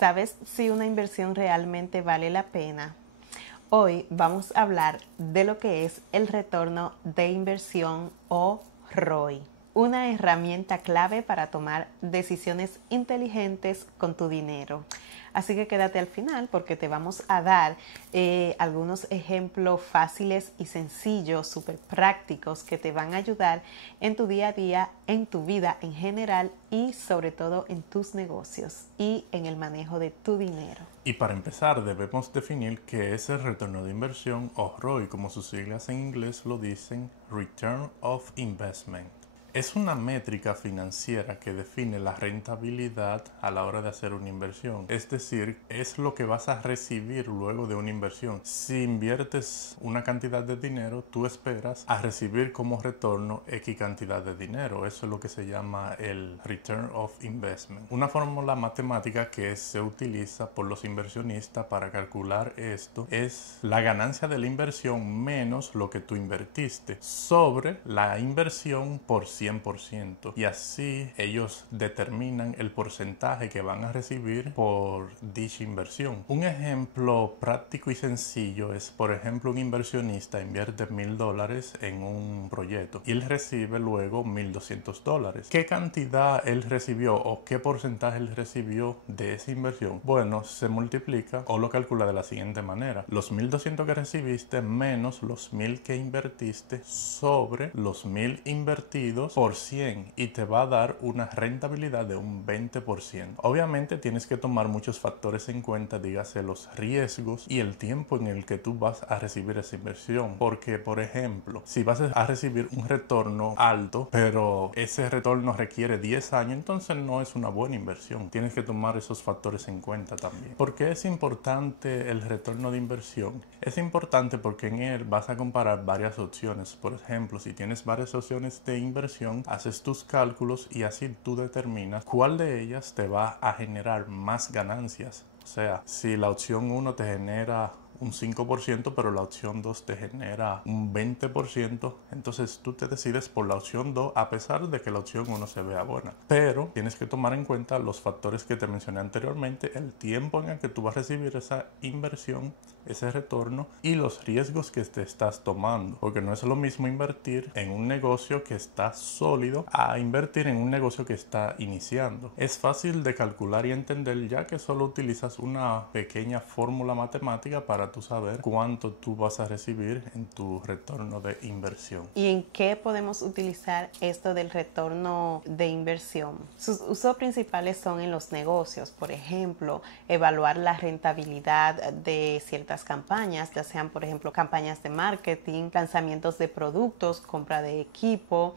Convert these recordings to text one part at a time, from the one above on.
¿Sabes si una inversión realmente vale la pena? Hoy vamos a hablar de lo que es el retorno de inversión o ROI, una herramienta clave para tomar decisiones inteligentes con tu dinero. Así que quédate al final porque te vamos a dar algunos ejemplos fáciles y sencillos, súper prácticos que te van a ayudar en tu día a día, en tu vida en general y sobre todo en tus negocios y en el manejo de tu dinero. Y para empezar debemos definir qué es el retorno de inversión o ROI, como sus siglas en inglés lo dicen, Return of Investment. Es una métrica financiera que define la rentabilidad a la hora de hacer una inversión. Es decir, es lo que vas a recibir luego de una inversión. Si inviertes una cantidad de dinero, tú esperas a recibir como retorno X cantidad de dinero. Eso es lo que se llama el Return of Investment. Una fórmula matemática que se utiliza por los inversionistas para calcular esto es la ganancia de la inversión menos lo que tú invertiste sobre la inversión por 100%, y así ellos determinan el porcentaje que van a recibir por dicha inversión. Un ejemplo práctico y sencillo es, por ejemplo, un inversionista invierte $1,000 en un proyecto y él recibe luego $1,200. ¿Qué cantidad él recibió o qué porcentaje él recibió de esa inversión? Bueno, se multiplica o lo calcula de la siguiente manera: los 1,200 que recibiste menos los 1,000 que invertiste sobre los 1,000 invertidos por 100, y te va a dar una rentabilidad de un 20%. Obviamente tienes que tomar muchos factores en cuenta, dígase los riesgos y el tiempo en el que tú vas a recibir esa inversión, porque por ejemplo, si vas a recibir un retorno alto pero ese retorno requiere 10 años, entonces no es una buena inversión. Tienes que tomar esos factores en cuenta también. ¿Por qué es importante el retorno de inversión? Es importante porque en él vas a comparar varias opciones. Por ejemplo, si tienes varias opciones de inversión, haces tus cálculos y así tú determinas cuál de ellas te va a generar más ganancias. O sea, si la opción 1 te genera un 5%, pero la opción 2 te genera un 20%, entonces tú te decides por la opción 2 a pesar de que la opción 1 se vea buena. Pero tienes que tomar en cuenta los factores que te mencioné anteriormente, el tiempo en el que tú vas a recibir esa inversión, ese retorno, y los riesgos que te estás tomando, porque no es lo mismo invertir en un negocio que está sólido a invertir en un negocio que está iniciando. Es fácil de calcular y entender, ya que solo utilizas una pequeña fórmula matemática para tú saber cuánto tú vas a recibir en tu retorno de inversión. ¿Y en qué podemos utilizar esto del retorno de inversión? Sus usos principales son en los negocios. Por ejemplo, evaluar la rentabilidad de ciertas campañas, ya sean por ejemplo campañas de marketing, lanzamientos de productos, compra de equipo.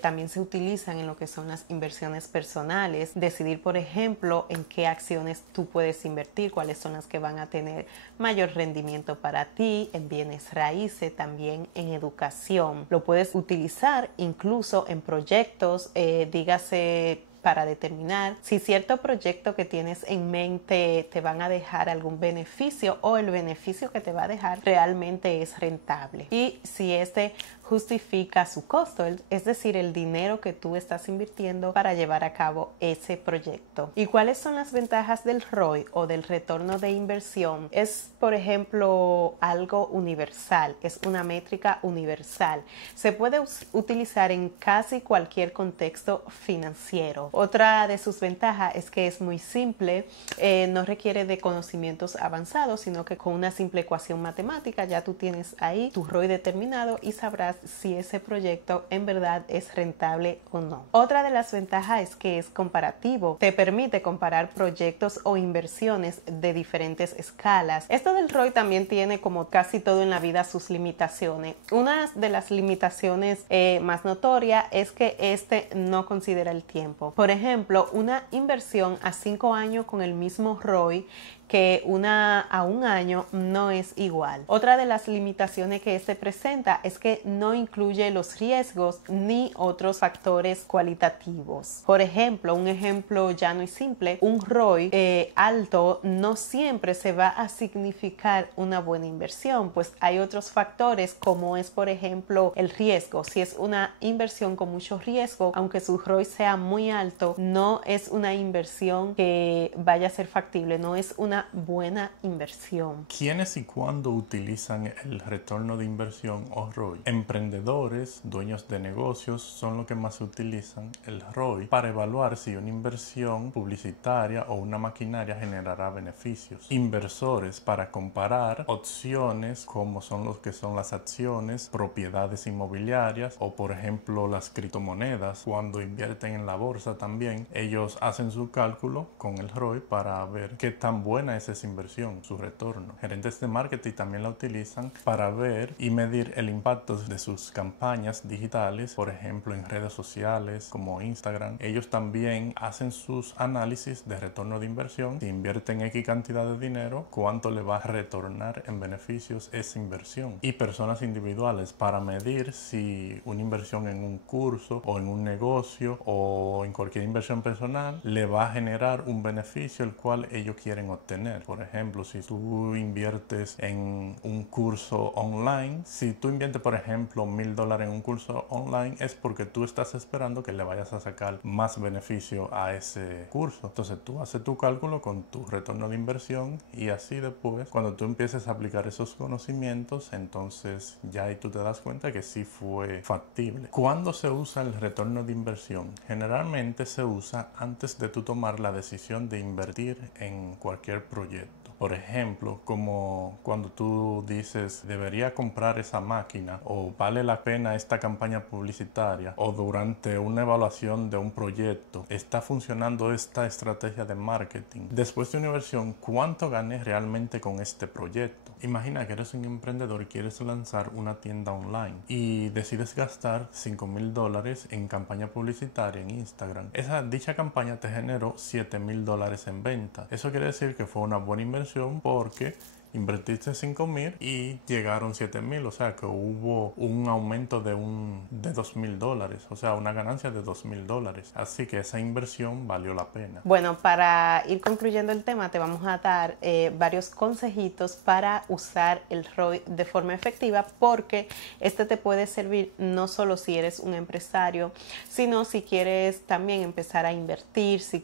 También se utilizan en lo que son las inversiones personales, decidir por ejemplo en qué acciones tú puedes invertir, cuáles son las que van a tener mayor rendimiento para ti, en bienes raíces, también en educación. Lo puedes utilizar incluso en proyectos, dígase para determinar si cierto proyecto que tienes en mente te van a dejar algún beneficio o el beneficio que te va a dejar realmente es rentable y si este justifica su costo, es decir, el dinero que tú estás invirtiendo para llevar a cabo ese proyecto. ¿Y cuáles son las ventajas del ROI o del retorno de inversión? Es, por ejemplo, algo universal, es una métrica universal. Se puede utilizar en casi cualquier contexto financiero. Otra de sus ventajas es que es muy simple, no requiere de conocimientos avanzados, sino que con una simple ecuación matemática ya tú tienes ahí tu ROI determinado y sabrás si ese proyecto en verdad es rentable o no. Otra de las ventajas es que es comparativo. Te permite comparar proyectos o inversiones de diferentes escalas. Esto del ROI también tiene, como casi todo en la vida, sus limitaciones. Una de las limitaciones más notorias es que este no considera el tiempo. Por ejemplo, una inversión a 5 años con el mismo ROI que una a un año no es igual. Otra de las limitaciones que este presenta es que no incluye los riesgos ni otros factores cualitativos. Por ejemplo, un ejemplo llano y simple, un ROI alto no siempre se va a significar una buena inversión, pues hay otros factores como es, por ejemplo, el riesgo. Si es una inversión con mucho riesgo, aunque su ROI sea muy alto, no es una inversión que vaya a ser factible, no es una buena inversión. ¿Quiénes y cuándo utilizan el retorno de inversión o ROI? Emprendedores, dueños de negocios son los que más utilizan el ROI para evaluar si una inversión publicitaria o una maquinaria generará beneficios. Inversores para comparar opciones como son los que son las acciones, propiedades inmobiliarias o por ejemplo las criptomonedas. Cuando invierten en la bolsa también ellos hacen su cálculo con el ROI para ver qué tan buena es esa inversión, su retorno. Gerentes de marketing también la utilizan para ver y medir el impacto de sus campañas digitales, por ejemplo en redes sociales como Instagram. Ellos también hacen sus análisis de retorno de inversión. Si invierten X cantidad de dinero, cuánto le va a retornar en beneficios esa inversión. Y personas individuales para medir si una inversión en un curso o en un negocio o en cualquier inversión personal le va a generar un beneficio el cual ellos quieren obtener. Por ejemplo, si tú inviertes en un curso online, si tú inviertes por ejemplo $1000 en un curso online, es porque tú estás esperando que le vayas a sacar más beneficio a ese curso. Entonces tú haces tu cálculo con tu retorno de inversión y así después cuando tú empieces a aplicar esos conocimientos, entonces ya ahí tú te das cuenta que sí fue factible. ¿Cuándo se usa el retorno de inversión? Generalmente se usa antes de tú tomar la decisión de invertir en cualquier proyecto. Por ejemplo, como cuando tú dices debería comprar esa máquina o vale la pena esta campaña publicitaria o durante una evaluación de un proyecto está funcionando esta estrategia de marketing. Después de una inversión, ¿cuánto gané realmente con este proyecto? Imagina que eres un emprendedor y quieres lanzar una tienda online y decides gastar $5000 en campaña publicitaria en Instagram. Dicha campaña te generó $7000 en venta. Eso quiere decir que fue una buena inversión porque invertiste 5000 y llegaron 7000, o sea que hubo un aumento de $2000, o sea una ganancia de $2000, así que esa inversión valió la pena. Bueno, para ir concluyendo el tema te vamos a dar varios consejitos para usar el ROI de forma efectiva, porque este te puede servir no solo si eres un empresario, sino si quieres también empezar a invertir, si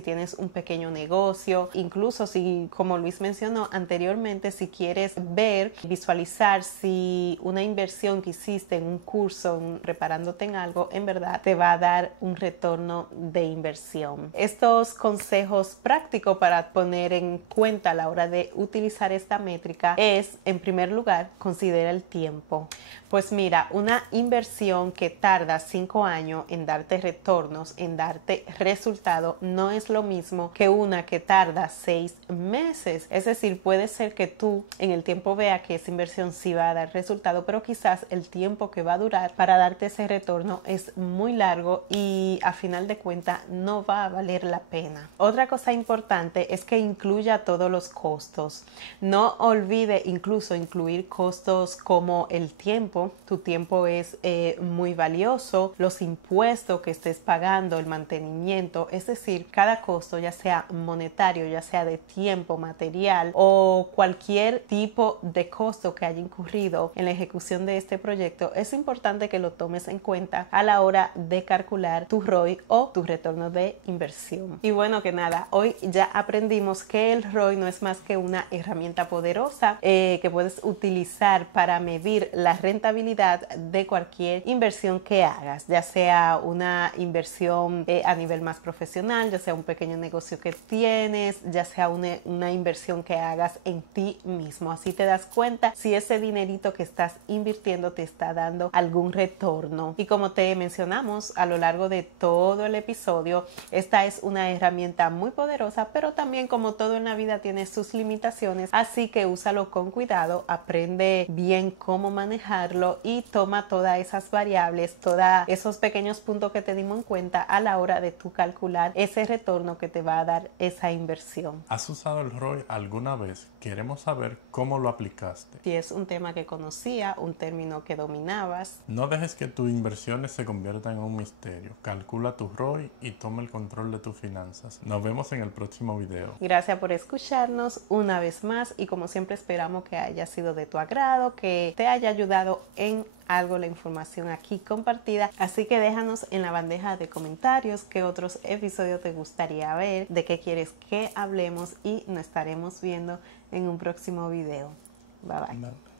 tienes un pequeño negocio, incluso si, como Luis mencionó anteriormente, si quieres visualizar si una inversión que hiciste en un curso, reparándote en algo, en verdad te va a dar un retorno de inversión. Estos consejos prácticos para poner en cuenta a la hora de utilizar esta métrica es, en primer lugar, considera el tiempo. Pues mira, una inversión que tarda 5 años en darte retornos, en darte resultado, no es lo mismo que una que tarda 6 meses. Es decir, puede ser que tú en el tiempo veas que esa inversión sí va a dar resultado, pero quizás el tiempo que va a durar para darte ese retorno es muy largo y a final de cuentas no va a valer la pena. Otra cosa importante es que incluya todos los costos. No olvide incluso incluir costos como el tiempo. Tu tiempo es muy valioso, los impuestos que estés pagando, el mantenimiento, es decir, cada costo, ya sea monetario, ya sea de tiempo, material o cualquier tipo de costo que haya incurrido en la ejecución de este proyecto, es importante que lo tomes en cuenta a la hora de calcular tu ROI o tu retorno de inversión. Y bueno, que nada, hoy ya aprendimos que el ROI no es más que una herramienta poderosa que puedes utilizar para medir la rentabilidad de cualquier inversión que hagas, ya sea una inversión a nivel más profesional, ya sea un pequeño negocio que tienes, ya sea una inversión que hagas en ti mismo. Así te das cuenta si ese dinerito que estás invirtiendo te está dando algún retorno. Y como te mencionamos a lo largo de todo el episodio, esta es una herramienta muy poderosa, pero también, como todo en la vida, tiene sus limitaciones, así que úsalo con cuidado, aprende bien cómo manejarlo hacerlo y toma todas esas variables, todos esos pequeños puntos que te dimos en cuenta a la hora de tú calcular ese retorno que te va a dar esa inversión. ¿Has usado el ROI alguna vez? Queremos saber cómo lo aplicaste. Si es un tema que conocía, un término que dominabas. No dejes que tus inversiones se conviertan en un misterio. Calcula tu ROI y toma el control de tus finanzas. Nos vemos en el próximo video. Gracias por escucharnos una vez más y como siempre esperamos que haya sido de tu agrado, que te haya ayudado en algo la información aquí compartida. Así que déjanos en la bandeja de comentarios qué otros episodios te gustaría ver, de qué quieres que hablemos y nos estaremos viendo en un próximo video. Bye bye.